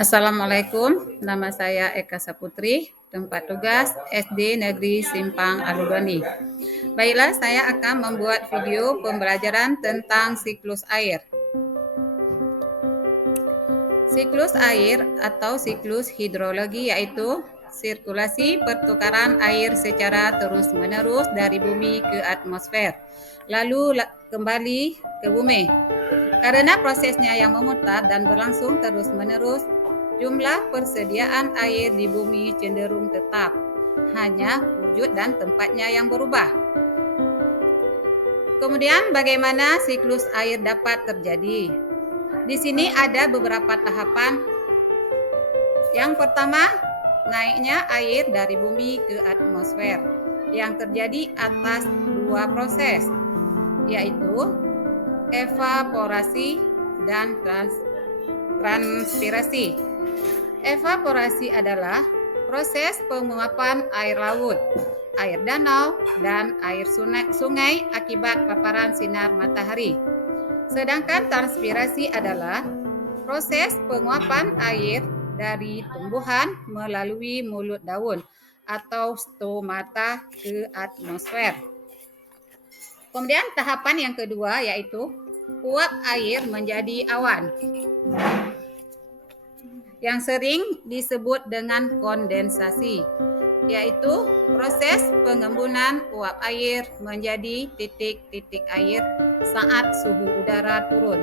Assalamualaikum, nama saya Eka Saputri, tempat tugas SD Negeri Simpang Alugoni. Baiklah, saya akan membuat video pembelajaran tentang siklus air. Siklus air atau siklus hidrologi yaitu sirkulasi pertukaran air secara terus-menerus dari bumi ke atmosfer, lalu kembali ke bumi. Karena prosesnya yang memutar dan berlangsung terus-menerus, jumlah persediaan air di bumi cenderung tetap, hanya wujud dan tempatnya yang berubah. Kemudian bagaimana siklus air dapat terjadi? Di sini ada beberapa tahapan. Yang pertama, naiknya air dari bumi ke atmosfer yang terjadi atas dua proses, yaitu evaporasi dan transpirasi. Evaporasi adalah proses penguapan air laut, air danau, dan air sungai akibat paparan sinar matahari. Sedangkan transpirasi adalah proses penguapan air dari tumbuhan melalui mulut daun atau stomata ke atmosfer. Kemudian tahapan yang kedua yaitu uap air menjadi awan, yang sering disebut dengan kondensasi, yaitu proses pengembunan uap air menjadi titik-titik air saat suhu udara turun.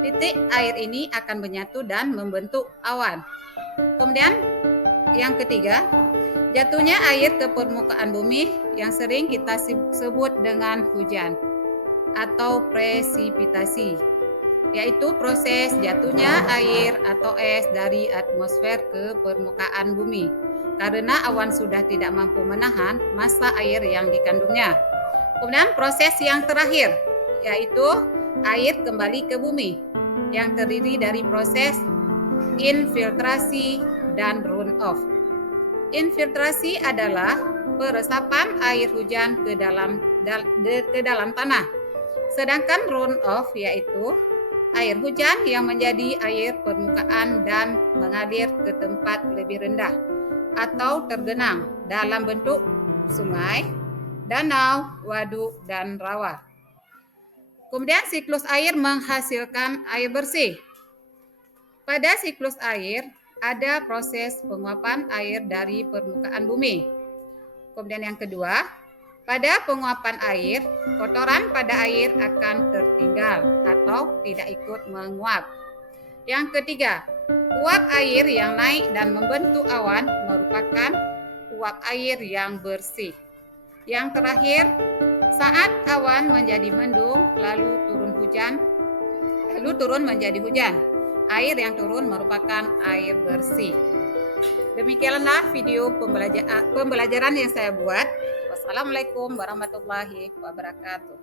Titik air ini akan menyatu dan membentuk awan. Kemudian yang ketiga, jatuhnya air ke permukaan bumi yang sering kita sebut dengan hujan atau presipitasi, yaitu proses jatuhnya air atau es dari atmosfer ke permukaan bumi karena awan sudah tidak mampu menahan massa air yang dikandungnya. Kemudian proses yang terakhir yaitu air kembali ke bumi yang terdiri dari proses infiltrasi dan runoff. Infiltrasi adalah peresapan air hujan ke dalam tanah. Sedangkan runoff yaitu air hujan yang menjadi air permukaan dan mengalir ke tempat lebih rendah atau tergenang dalam bentuk sungai, danau, waduk, dan rawa. Kemudian siklus air menghasilkan air bersih. Pada siklus air ada proses penguapan air dari permukaan bumi. Kemudian yang kedua, pada penguapan air, kotoran pada air akan tertinggal atau tidak ikut menguap. Yang ketiga, uap air yang naik dan membentuk awan merupakan uap air yang bersih. Yang terakhir, saat awan menjadi mendung lalu turun menjadi hujan. Air yang turun merupakan air bersih. Demikianlah video pembelajaran yang saya buat. Wassalamualaikum warahmatullahi wabarakatuh.